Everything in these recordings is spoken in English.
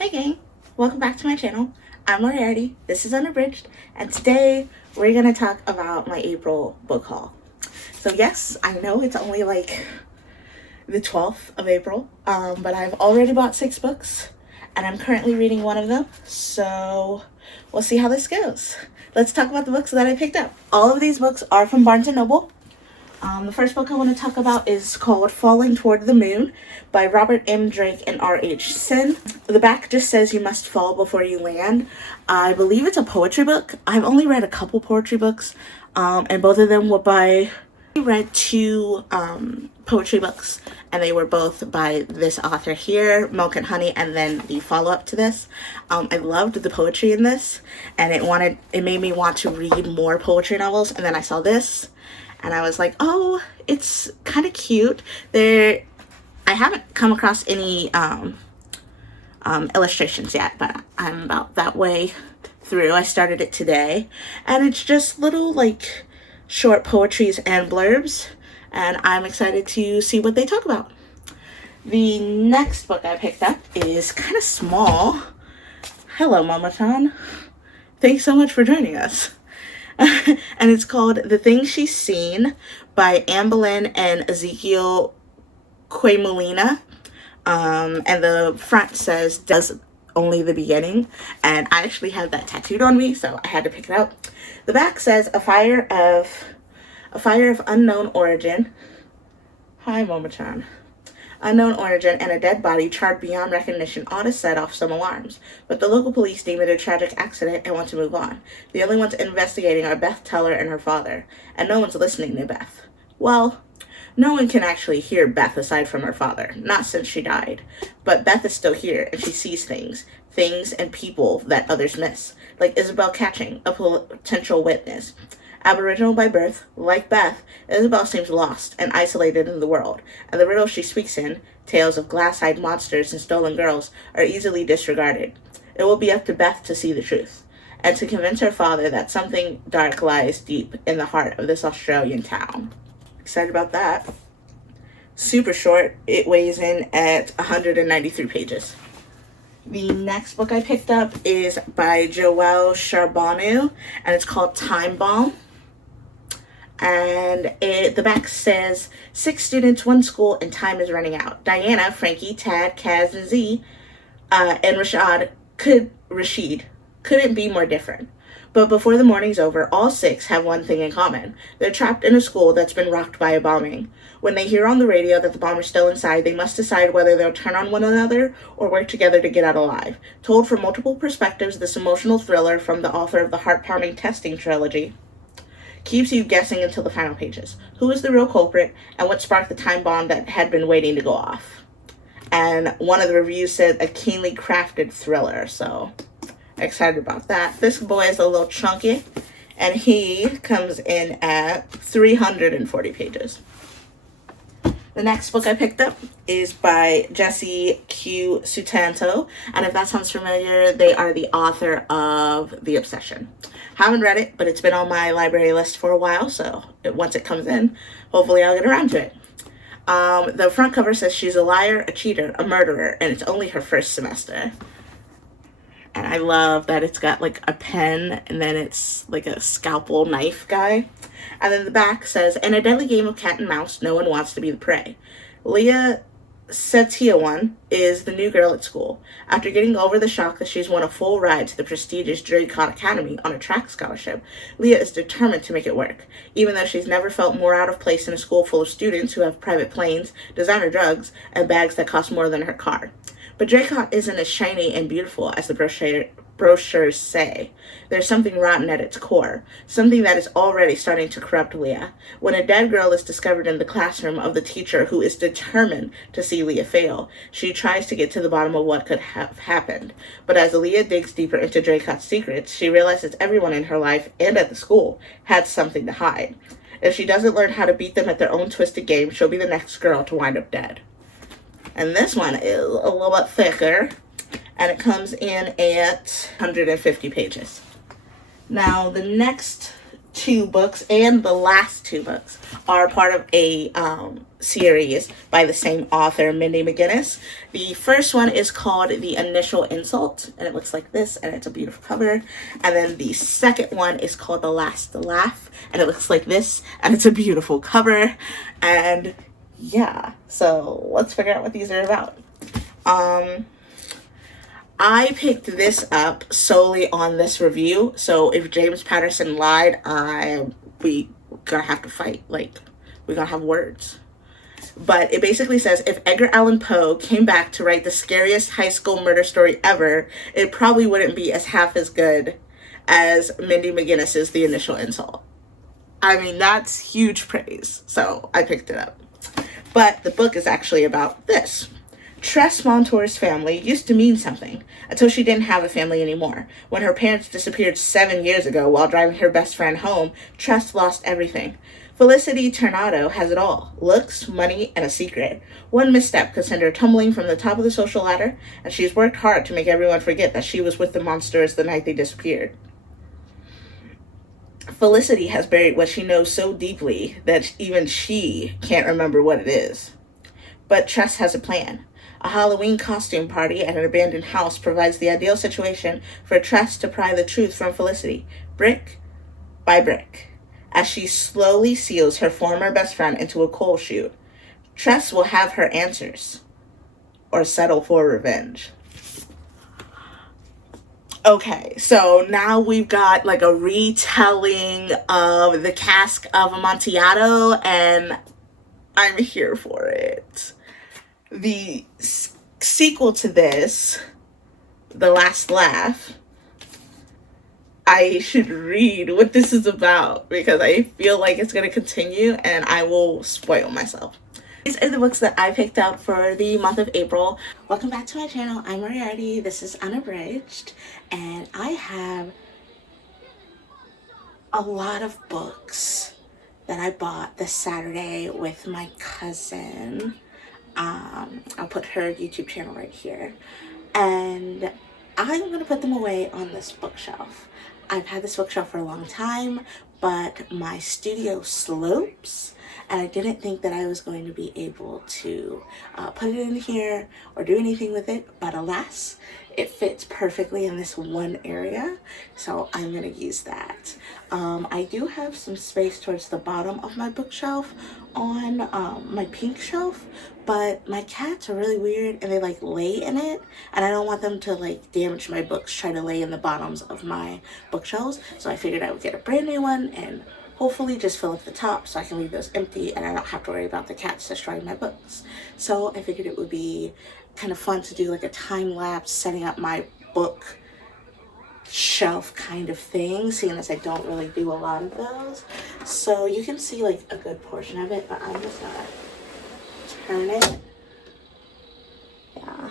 Hey gang, welcome back to my channel. I'm Moriarty, this is Unabridged, and today we're going to talk about my April book haul. So yes, I know it's only like the 12th of April, but I've already bought 6 books, and I'm currently reading one of them, so we'll see how this goes. Let's talk about the books that I picked up. All of these books are from Barnes & Noble. The first book I want to talk about is called Falling Toward the Moon by Robert M. Drake and R.H. Sin. The back just says you must fall before you land. I believe it's a poetry book. I've only read a couple poetry books, and both of them were by... I read 2 poetry books, and they were both by this author here, Milk and Honey, and then the follow-up to this. I loved the poetry in this, and it made me want to read more poetry novels, and then I saw this. And I was like, oh, it's kind of cute. I haven't come across any illustrations yet, but I'm about that way through. I started it today. And it's just little, like, short poetries and blurbs. And I'm excited to see what they talk about. The next book I picked up is kind of small. Hello, Mama-chan. Thanks so much for joining us. And it's called The Thing She's Seen by Amberlynn and Ezekiel Quemolina. And the front says, does only the beginning. And I actually have that tattooed on me, so I had to pick it up. The back says, a fire of unknown origin. Hi, Moma-chan. Unknown origin and a dead body charred beyond recognition ought to set off some alarms, but the local police deem it a tragic accident and want to move on. The only ones investigating are Beth Teller and her father, and no one's listening to Beth. Well, no one can actually hear Beth aside from her father, not since she died. But Beth is still here, and she sees things and people that others miss, like Isabel Catching, a potential witness. Aboriginal by birth, like Beth, Isabel seems lost and isolated in the world, and the riddles she speaks in, tales of glass-eyed monsters and stolen girls, are easily disregarded. It will be up to Beth to see the truth, and to convince her father that something dark lies deep in the heart of this Australian town. Excited about that. Super short. It weighs in at 193 pages. The next book I picked up is by Joelle Charbonneau, and it's called Time Bomb. And the back says, 6 students, 1 school, and time is running out. Diana, Frankie, Tad, Kaz, and Z, and Rashid couldn't be more different. But before the morning's over, all 6 have one thing in common. They're trapped in a school that's been rocked by a bombing. When they hear on the radio that the bomber's still inside, they must decide whether they'll turn on one another or work together to get out alive. Told from multiple perspectives, this emotional thriller from the author of the heart-pounding Testing trilogy keeps you guessing until the final pages. Who is the real culprit, and what sparked the time bomb that had been waiting to go off? And one of the reviews said a keenly crafted thriller, so excited about that. This boy is a little chunky, and he comes in at 340 pages. The next book I picked up is by Jessie Q. Sutanto, and if that sounds familiar, they are the author of The Obsession. Haven't read it, but it's been on my library list for a while, so once it comes in, hopefully I'll get around to it. The front cover says she's a liar, a cheater, a murderer, and it's only her first semester. And I love that it's got like a pen, and then it's like a scalpel knife guy. And then the back says, in a deadly game of cat and mouse, no one wants to be the prey. Leah Setiawan is the new girl at school. After getting over the shock that she's won a full ride to the prestigious Draycott Academy on a track scholarship, Leah is determined to make it work, even though she's never felt more out of place in a school full of students who have private planes, designer drugs, and bags that cost more than her car. But Draycott isn't as shiny and beautiful as the brochures say. There's something rotten at its core, something that is already starting to corrupt Leah. When a dead girl is discovered in the classroom of the teacher who is determined to see Leah fail, she tries to get to the bottom of what could have happened. But as Leah digs deeper into Draycott's secrets, she realizes everyone in her life and at the school had something to hide. If she doesn't learn how to beat them at their own twisted game, she'll be the next girl to wind up dead. And this one is a little bit thicker, and it comes in at 150 pages. Now, the next two books and the last two books are part of a series by the same author, Mindy McGinnis. The first one is called The Initial Insult, and it looks like this, and it's a beautiful cover. And then the second one is called The Last Laugh, and it looks like this, and it's a beautiful cover. And yeah, so let's figure out what these are about. I picked this up solely on this review, so if James Patterson lied, we gonna have to fight. Like, we're gonna have words. But it basically says, if Edgar Allan Poe came back to write the scariest high school murder story ever, it probably wouldn't be as half as good as Mindy McGinnis's The Initial Insult. I mean, that's huge praise, so I picked it up. But the book is actually about this. Tress Montour's family used to mean something, until she didn't have a family anymore. When her parents disappeared 7 years ago while driving her best friend home, Tress lost everything. Felicity Tornado has it all: looks, money, and a secret. One misstep could send her tumbling from the top of the social ladder, and she's worked hard to make everyone forget that she was with the monsters the night they disappeared. Felicity has buried what she knows so deeply that even she can't remember what it is. But Tress has a plan. A Halloween costume party at an abandoned house provides the ideal situation for Tress to pry the truth from Felicity, brick by brick, as she slowly seals her former best friend into a coal chute. Tress will have her answers, or settle for revenge. Okay, so now we've got like a retelling of the Cask of Amontillado, and I'm here for it. The sequel to this, The Last Laugh, I should read what this is about because I feel like it's going to continue and I will spoil myself. These are the books that I picked up for the month of April. Welcome back to my channel. I'm Moriarty. This is Unabridged, and I have a lot of books that I bought this Saturday with my cousin. I'll put her YouTube channel right here, and I'm gonna put them away on this bookshelf. I've had this bookshelf for a long time, but my studio slopes, and I didn't think that I was going to be able to put it in here or do anything with it, but alas, it fits perfectly in this one area, so I'm gonna use that. I do have some space towards the bottom of my bookshelf on my pink shelf, but my cats are really weird and they like lay in it, and I don't want them to like damage my books trying to lay in the bottoms of my bookshelves, so I figured I would get a brand new one and hopefully just fill up the top so I can leave those empty and I don't have to worry about the cats destroying my books. So I figured it would be kind of fun to do like a time lapse setting up my book shelf kind of thing, seeing as I don't really do a lot of those. So you can see like a good portion of it, but I'm just gonna turn it. Yeah.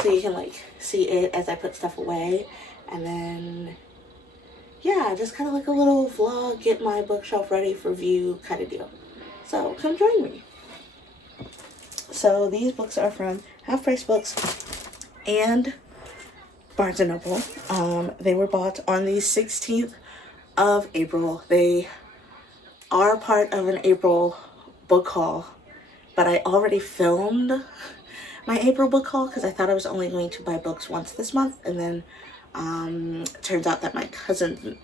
So you can like see it as I put stuff away, and then yeah, just kind of like a little vlog, get my bookshelf ready for view kind of deal. So come join me. So these books are from Half Price Books and Barnes & Noble. They were bought on the 16th of April. They are part of an April book haul, but I already filmed my April book haul because I thought I was only going to buy books once this month, and then turns out that my cousin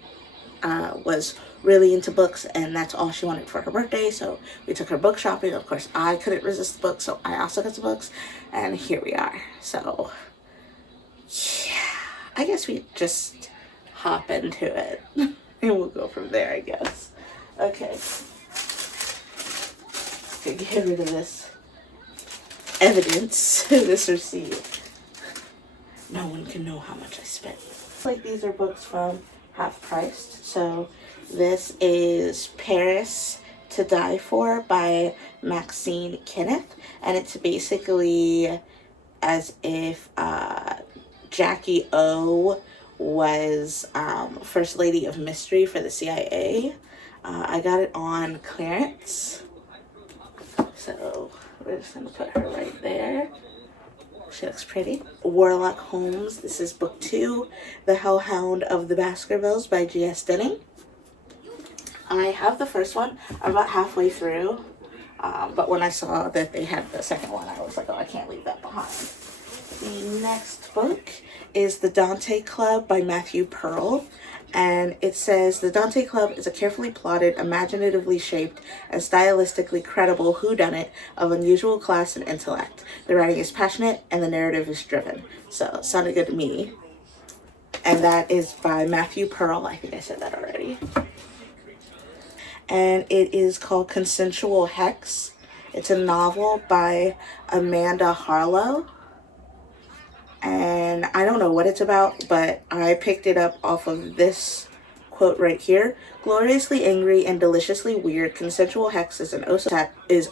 was really into books and that's all she wanted for her birthday, so we took her book shopping. Of course, I couldn't resist the books, so I also got the books, and here we are. So yeah, I guess we just hop into it and we'll go from there, I guess. Okay, get rid of this evidence, this receipt. No one can know how much I spent. Like, these are books from Half Priced. So this is Paris to Die For by Maxine Kenneth, and it's basically as if Jackie O was First Lady of Mystery for the CIA. I got it on clearance, so we're just gonna put her right there. She looks pretty. Warlock Holmes. This is book 2, The Hellhound of the Baskervilles by G.S. Denning. I have the first one. I'm about halfway through. But when I saw that they had the second one, I was like, oh, I can't leave that behind. The next book is The Dante Club by Matthew Pearl. And it says, The Dante Club is a carefully plotted, imaginatively shaped, and stylistically credible whodunit of unusual class and intellect. The writing is passionate, and the narrative is driven. So, it sounded good to me. And that is by Matthew Pearl. I think I said that already. And it is called Consensual Hex. It's a novel by Amanda Harlow. And I don't know what it's about, but I picked it up off of this quote right here. Gloriously angry and deliciously weird, Consensual Hex is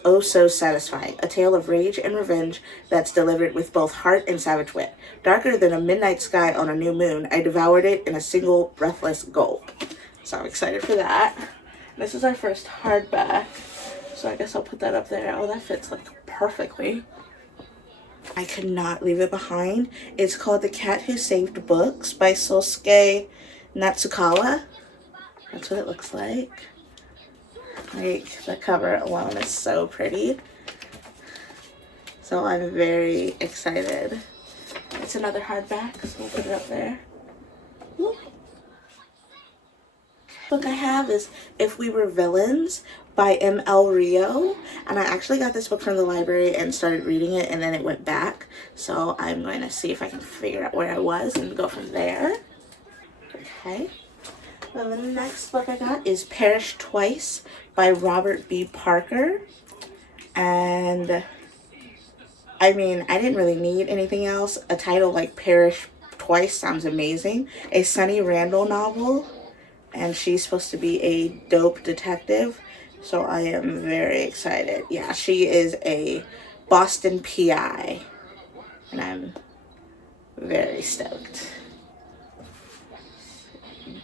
oh so satisfying. A tale of rage and revenge that's delivered with both heart and savage wit. Darker than a midnight sky on a new moon, I devoured it in a single breathless gulp. So I'm excited for that. This is our first hardback, so I guess I'll put that up there. Oh, that fits like perfectly. I could not leave it behind. It's called The Cat Who Saved Books by Sosuke Natsukawa. That's what it looks like. Like, the cover alone is so pretty. So I'm very excited. It's another hardback, so we'll put it up there. Whoop. Book I have is If We Were Villains by Ml Rio, and I actually got this book from the library and started reading it, and then it went back, so I'm going to see if I can figure out where I was and go from there. Okay, then the next book I got is Perish Twice by Robert B. Parker, and I mean, I didn't really need anything else. A title like Perish Twice sounds amazing. A Sunny Randall novel, and she's supposed to be a dope detective, so I am very excited. Yeah, she is a Boston PI, and I'm very stoked.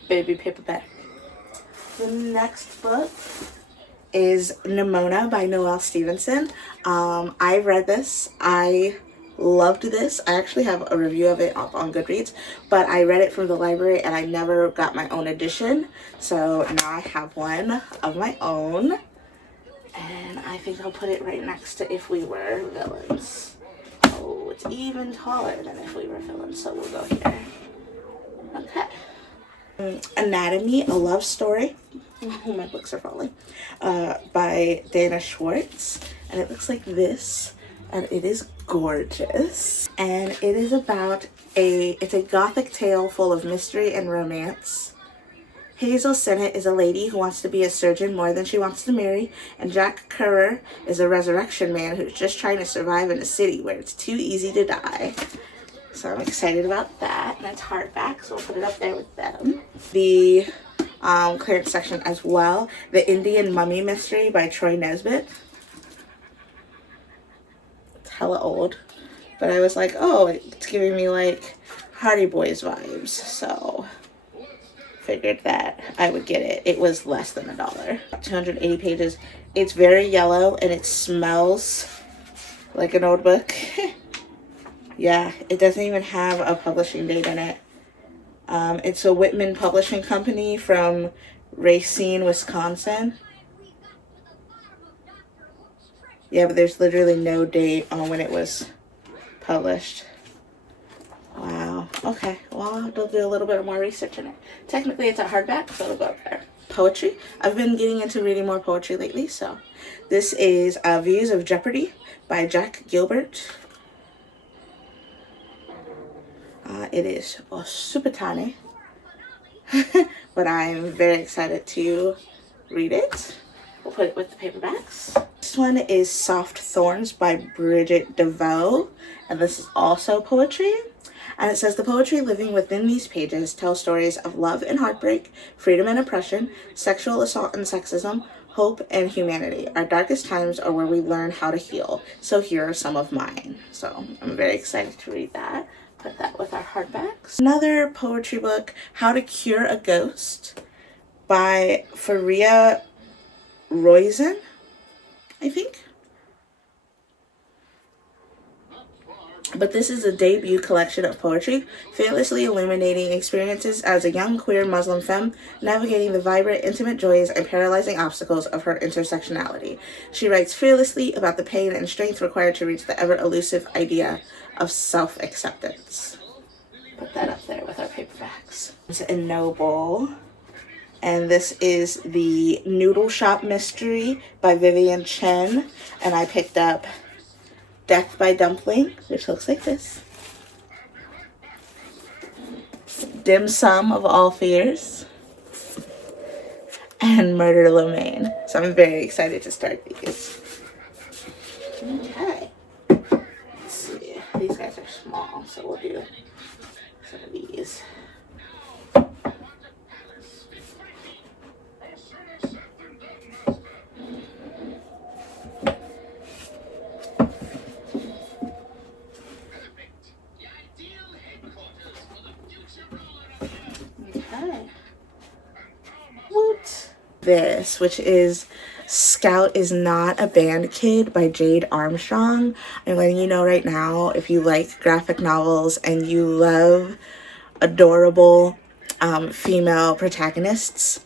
Baby paperback. The next book is Nimona by Noelle Stevenson. I read this. I loved this. I actually have a review of it up on Goodreads, but I read it from the library and I never got my own edition, so now I have one of my own, and I think I'll put it right next to If We Were Villains. Oh, it's even taller than If We Were Villains, so we'll go here. Okay. Anatomy, a Love Story. Oh, my books are falling. By Dana Schwartz, and it looks like this. And it is gorgeous. And it is about it's a gothic tale full of mystery and romance. Hazel Sennett is a lady who wants to be a surgeon more than she wants to marry, and Jack Currer is a resurrection man who's just trying to survive in a city where it's too easy to die. So I'm excited about that, and it's hardback, so we'll put it up there with them. The clearance section as well, The Indian Mummy Mystery by Troy Nesbitt. Hella old, but I was like, oh, it's giving me like Hardy Boys vibes, so figured that I would get it. It was less than $1. 280 pages. It's very yellow and it smells like an old book. Yeah, it doesn't even have a publishing date in it. It's a Whitman Publishing Company from Racine, Wisconsin. Yeah, but there's literally no date on when it was published. Wow. Okay. Well, I'll have to do a little bit more research in it. Technically, it's a hardback, so it'll go up there. Poetry. I've been getting into reading more poetry lately, so this is Views of Jeopardy by Jack Gilbert. It is super tiny, but I'm very excited to read it. We'll put it with the paperbacks. This one is Soft Thorns by Bridget Deval, and this is also poetry. And it says, the poetry living within these pages tells stories of love and heartbreak, freedom and oppression, sexual assault and sexism, hope and humanity. Our darkest times are where we learn how to heal. So here are some of mine. So I'm very excited to read that. Put that with our hardbacks. Another poetry book, How to Cure a Ghost by Faria Roizen, I think. But this is a debut collection of poetry, fearlessly illuminating experiences as a young queer Muslim femme navigating the vibrant, intimate joys and paralyzing obstacles of her intersectionality. She writes fearlessly about the pain and strength required to reach the ever-elusive idea of self-acceptance. Put that up there with our paperbacks. It's in Noble. And this is the Noodle Shop Mystery by Vivian Chen. And I picked up Death by Dumpling, which looks like this. Dim Sum of All Fears. And Murder Lemaine. So I'm very excited to start these. Okay. Let's see. These guys are small, so we'll do some of these. This, which is Scout is Not a Band Kid by Jade Armstrong. I'm letting you know right now, if you like graphic novels and you love adorable female protagonists,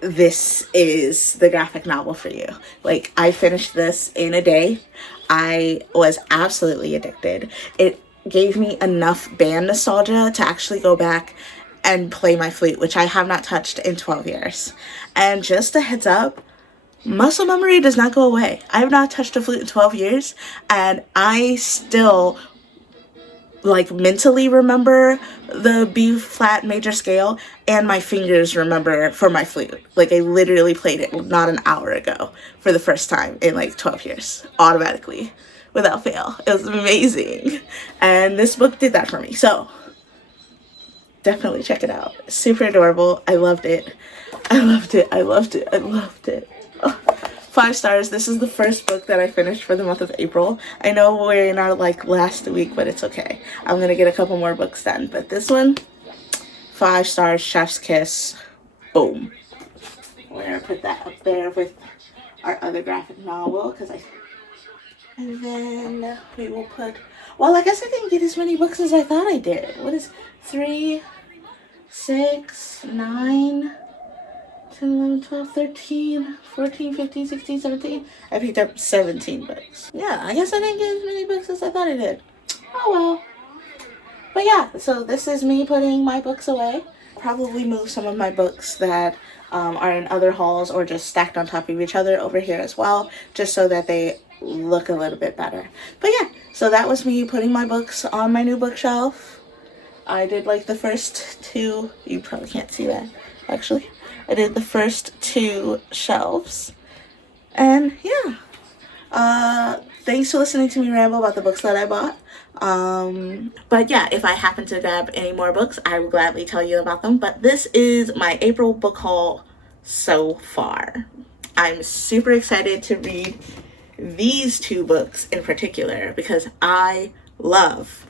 this is the graphic novel for you. Like, I finished this in a day. I was absolutely addicted. It gave me enough band nostalgia to actually go back and play my flute, which I have not touched in 12 years. And just a heads up, muscle memory does not go away. I have not touched a flute in 12 years, and I still, like, mentally remember the B flat major scale, and my fingers remember for my flute. Like, I literally played it not an hour ago for the first time in, like, 12 years, automatically, without fail. It was amazing. And this book did that for me. So definitely check it out. Super adorable. I loved it. I loved it. I loved it. I loved it. Oh, 5 stars. This is the first book that I finished for the month of April. I know we're in our, like, last week, but it's okay. I'm gonna get a couple more books done. But this one, 5 stars, chef's kiss. Boom. We're gonna put that up there with our other graphic novel, and then we will put, well, I guess I didn't get as many books as I thought I did. What is 3, 6, 9, 10, 11, 12, 13, 14, 15, 16, 17. I picked up 17 books. Yeah, I guess I didn't get as many books as I thought I did. Oh well. But yeah, so this is me putting my books away. Probably move some of my books that are in other hauls or just stacked on top of each other over here as well, just so that they look a little bit better. But yeah, so that was me putting my books on my new bookshelf. I did, like, the first 2, you probably can't see that, actually. I did the first 2 shelves. And yeah. Thanks for listening to me ramble about the books that I bought. But yeah, if I happen to grab any more books, I will gladly tell you about them. But this is my April book haul so far. I'm super excited to read these 2 books in particular because I love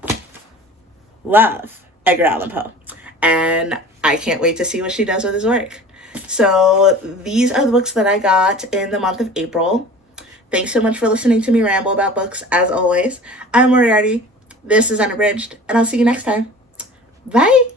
Edgar Allan Poe. And I can't wait to see what she does with his work. So these are the books that I got in the month of April. Thanks so much for listening to me ramble about books, as always. I'm Moriarty. This is Unabridged, and I'll see you next time. Bye!